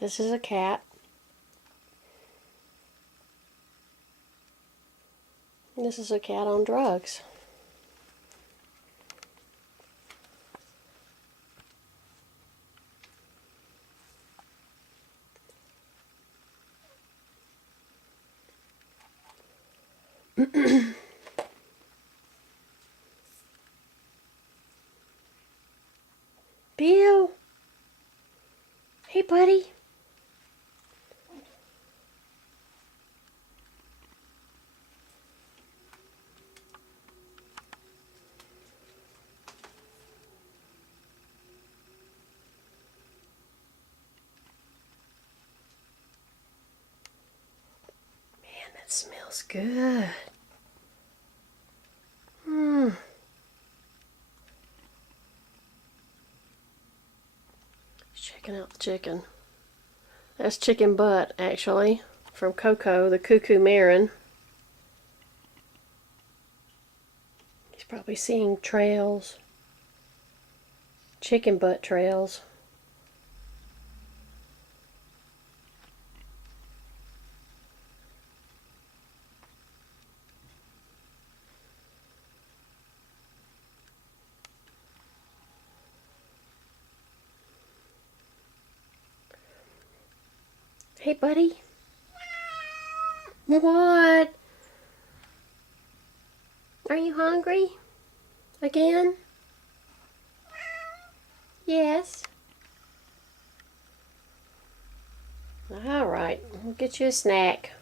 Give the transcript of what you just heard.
This is a cat. This is a cat on drugs. Bill? Hey, buddy. Man, that smells good. Checking out the chicken. That's chicken butt, actually, from Coco, the cuckoo Marin. He's probably seeing trails. Chicken butt trails. Hey, buddy. What? Are you hungry? Again? Yes. All right, we'll get you a snack.